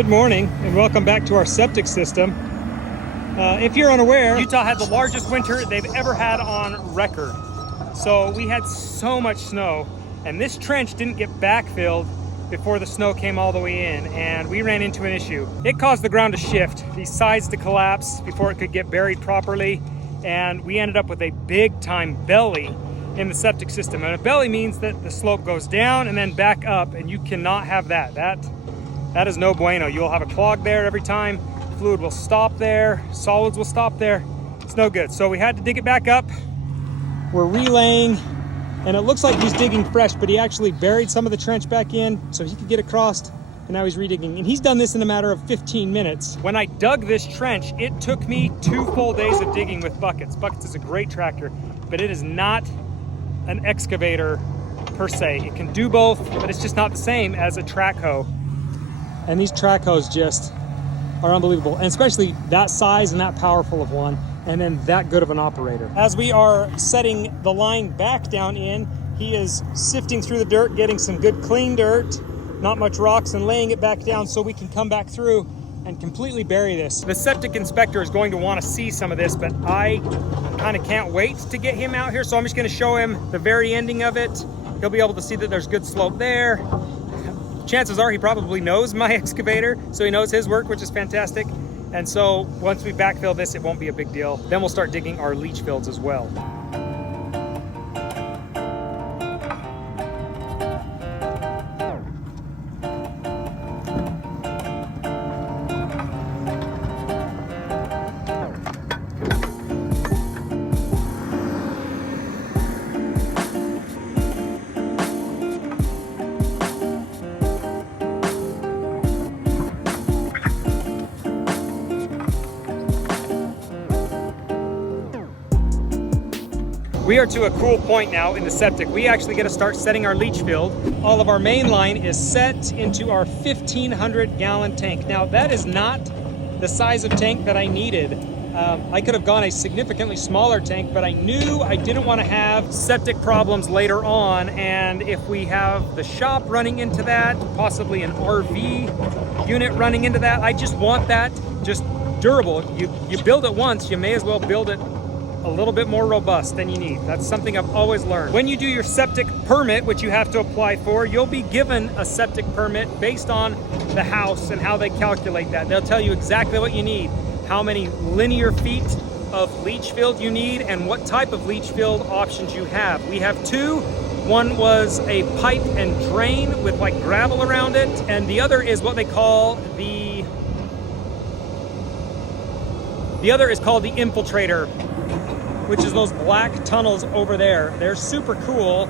Good morning and welcome back to our septic system. If you're unaware, Utah had the largest winter they've ever had on record. So we had so much snow, and this trench didn't get backfilled before the snow came all the way in, and we ran into an issue. It caused the ground to shift, these sides to collapse before it could get buried properly, and we ended up with a big time belly in the septic system. And a belly means that the slope goes down and then back up, and you cannot have that. That is no bueno. You'll have a clog there every time. Fluid will stop there, solids will stop there. It's no good. So we had to dig it back up. We're relaying, and it looks like he's digging fresh, but he actually buried some of the trench back in so he could get across, and now he's redigging. And he's done this in a matter of 15 minutes. When I dug this trench, it took me 2 full days of digging with buckets. Buckets is a great tractor, but it is not an excavator per se. It can do both, but it's just not the same as a track hoe. And these track hoes just are unbelievable, and especially that size and that powerful of one, and then that good of an operator. As we are setting the line back down in, he is sifting through the dirt, getting some good clean dirt, not much rocks, and laying it back down so we can come back through and completely bury this. The septic inspector is going to want to see some of this, but I kind of can't wait to get him out here, so I'm just going to show him the very ending of it. He'll be able to see that there's good slope there. Chances are he probably knows my excavator, so he knows his work, which is fantastic. And so once we backfill this, it won't be a big deal. Then we'll start digging our leach fields as well. We are to a cool point now in the septic. We actually get to start setting our leach field. All of our main line is set into our 1,500 gallon tank. Now that is not the size of tank that I needed. I could have gone a significantly smaller tank, but I knew I didn't want to have septic problems later on. And if we have the shop running into that, possibly an RV unit running into that, I just want that just durable. You build it once, you may as well build it a little bit more robust than you need. That's something I've always learned. When you do your septic permit, which you have to apply for, you'll be given a septic permit based on the house and how they calculate that. They'll tell you exactly what you need, how many linear feet of leach field you need, and what type of leach field options you have. We have 2. One was a pipe and drain with like gravel around it, and the other is what they call the other is called the infiltrator, which is those black tunnels over there. They're super cool.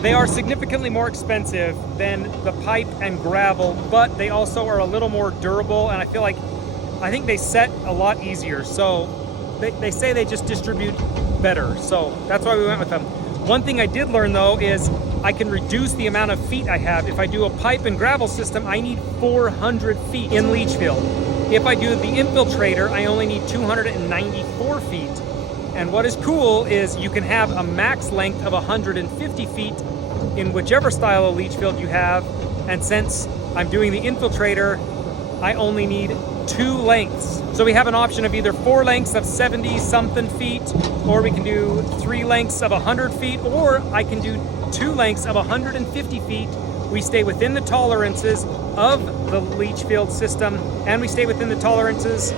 They are significantly more expensive than the pipe and gravel, but they also are a little more durable, and I think they set a lot easier. So they say they just distribute better. So that's why we went with them. One thing I did learn though is I can reduce the amount of feet I have. If I do a pipe and gravel system, I need 400 feet in leach field. If I do the infiltrator, I only need 294 feet. And what is cool is you can have a max length of 150 feet in whichever style of leach field you have. And since I'm doing the infiltrator, I only need 2 lengths. So we have an option of either 4 lengths of 70 something feet, or we can do 3 lengths of 100 feet, or I can do 2 lengths of 150 feet. We stay within the tolerances of the leach field system, and we stay within the tolerances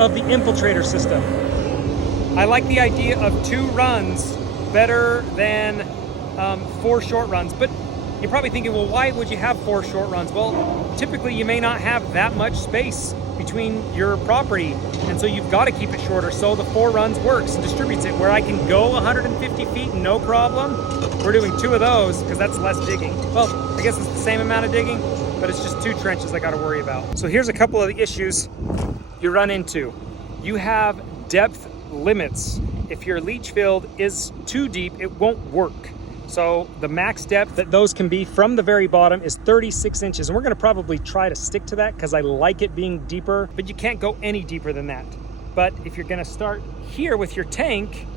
of the infiltrator system. I like the idea of 2 runs better than 4 short runs, but you're probably thinking, well, why would you have 4 short runs? Well, typically you may not have that much space between your property, and so you've got to keep it shorter. So the 4 runs works and distributes it. Where I can go 150 feet no problem, we're doing 2 of those because that's less digging. Well, I guess it's the same amount of digging, but it's just 2 trenches I got to worry about. So here's a couple of the issues you run into. You have depth limits. If your leach field is too deep, it won't work. So the max depth that those can be from the very bottom is 36 inches. And we're gonna probably try to stick to that because I like it being deeper, but you can't go any deeper than that. But if you're gonna start here with your tank,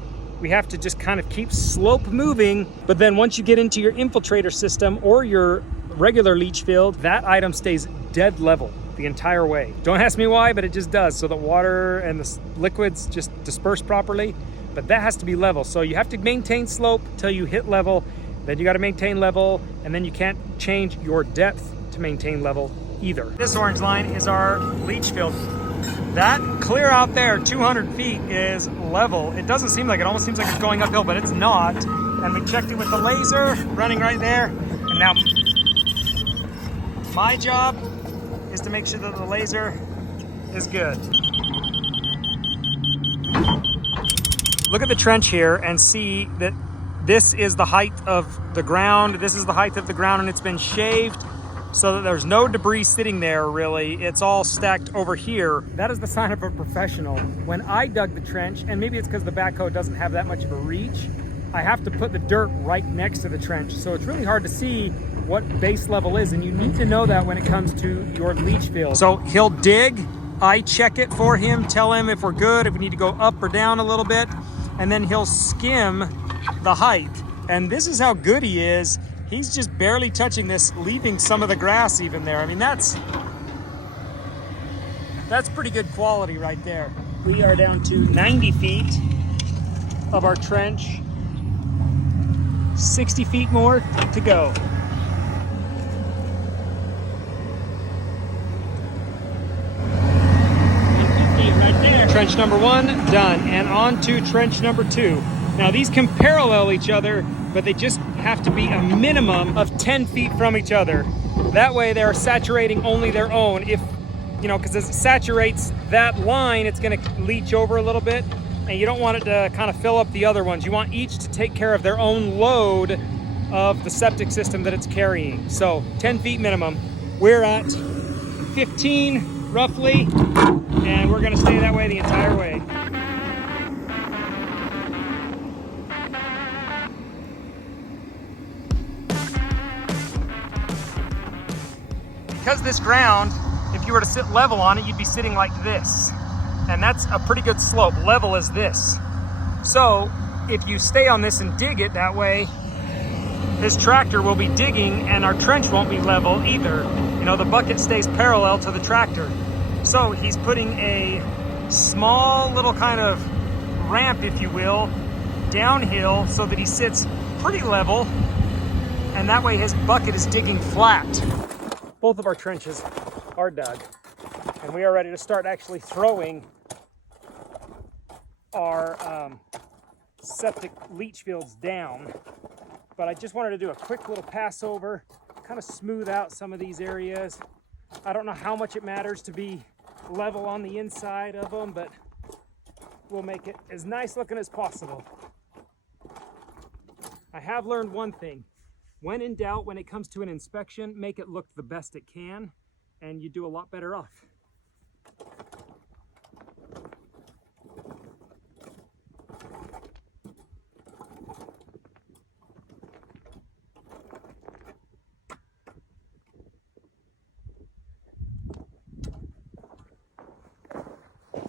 we have to just kind of keep slope moving. But then once you get into your infiltrator system or your regular leach field, that item stays dead level the entire way. Don't ask me why, but it just does, so that water and the liquids just disperse properly. But that has to be level. So you have to maintain slope till you hit level, then you got to maintain level, and then you can't change your depth to maintain level either. This orange line is our leach field. That clear out there, 200 feet, is level. It doesn't seem like it, almost seems like it's going uphill, but it's not. And we checked it with the laser running right there. And now my job is to make sure that the laser is good. Look at the trench here and see that this is the height of the ground. This is the height of the ground, and it's been shaved so that there's no debris sitting there really. It's all stacked over here. That is the sign of a professional. When I dug the trench, and maybe it's because the backhoe doesn't have that much of a reach, I have to put the dirt right next to the trench. So it's really hard to see what base level is, and you need to know that when it comes to your leach field. So he'll dig, I check it for him, tell him if we're good, if we need to go up or down a little bit, and then he'll skim the height. And this is how good he is. He's just barely touching this, leaving some of the grass even there. I mean, that's pretty good quality right there. We are down to 90 feet of our trench. 60 feet more to go. Right there. Trench number 1 done, and on to trench number 2. Now these can parallel each other, but they just have to be a minimum of 10 feet from each other. That way they're saturating only their own. If, you know, because as it saturates that line, it's gonna leach over a little bit, and you don't want it to kind of fill up the other ones. You want each to take care of their own load of the septic system that it's carrying. So 10 feet minimum. We're at 15 roughly, and we're gonna stay that way the entire way. Because this ground, if you were to sit level on it, you'd be sitting like this. And that's a pretty good slope. Level is this. So if you stay on this and dig it that way, this tractor will be digging and our trench won't be level either. You know, the bucket stays parallel to the tractor. So he's putting a small little kind of ramp, if you will, downhill so that he sits pretty level, and that way his bucket is digging flat. Both of our trenches are dug, and we are ready to start actually throwing our septic leach fields down. But I just wanted to do a quick little pass over, kind of smooth out some of these areas. I don't know how much it matters to be level on the inside of them, but we'll make it as nice looking as possible. I have learned one thing. When in doubt, when it comes to an inspection, make it look the best it can, and you do a lot better off.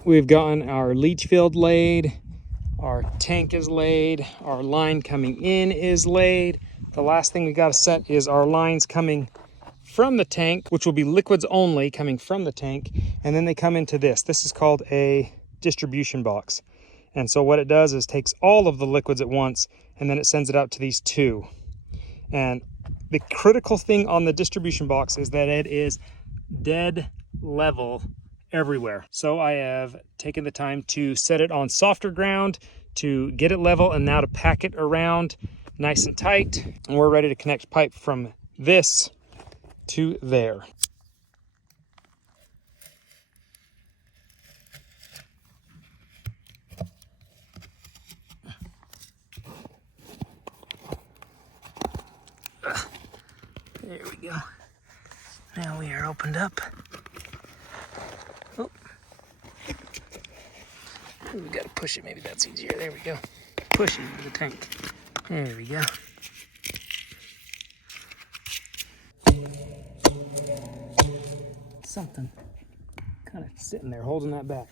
We've gotten our leach field laid, our tank is laid, our line coming in is laid. The last thing we got to set is our lines coming from the tank, which will be liquids only coming from the tank, and then they come into this. This is called a distribution box. And so what it does is takes all of the liquids at once, and then it sends it out to these two. And the critical thing on the distribution box is that it is dead level everywhere. So I have taken the time to set it on softer ground to get it level, and now to pack it around nice and tight, and we're ready to connect pipe from this to there. There we go. Now we are opened up. Oh. We got to push it. Maybe that's easier. There we go. Push it into the tank. There we go. Something kind of sitting there holding that back.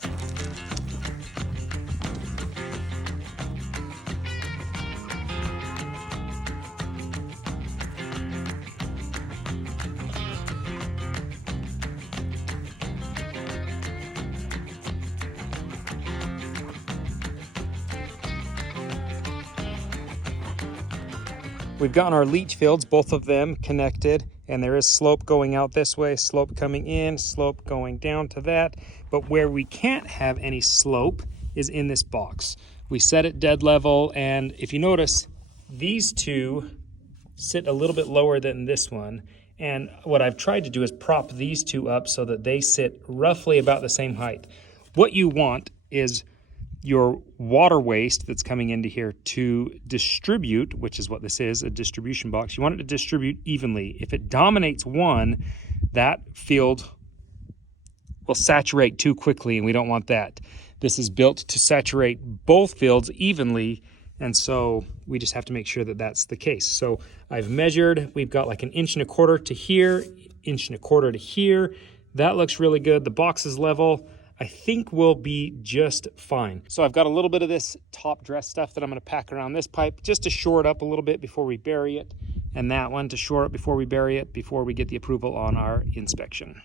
We've gotten our leach fields, both of them connected, and there is slope going out this way, slope coming in, slope going down to that. But where we can't have any slope is in this box. We set it dead level, and if you notice, these two sit a little bit lower than this one. And what I've tried to do is prop these two up so that they sit roughly about the same height. What you want is your water waste that's coming into here to distribute, which is what this is, a distribution box. You want it to distribute evenly. If it dominates one, that field will saturate too quickly, and we don't want that. This is built to saturate both fields evenly, and so we just have to make sure that that's the case. So I've measured, we've got like 1.25 inches to here, 1.25 inches to here. That looks really good. The box is level. I think we'll be just fine. So I've got a little bit of this top dress stuff that I'm gonna pack around this pipe just to shore it up a little bit before we bury it, and that one to shore it before we bury it, before we get the approval on our inspection.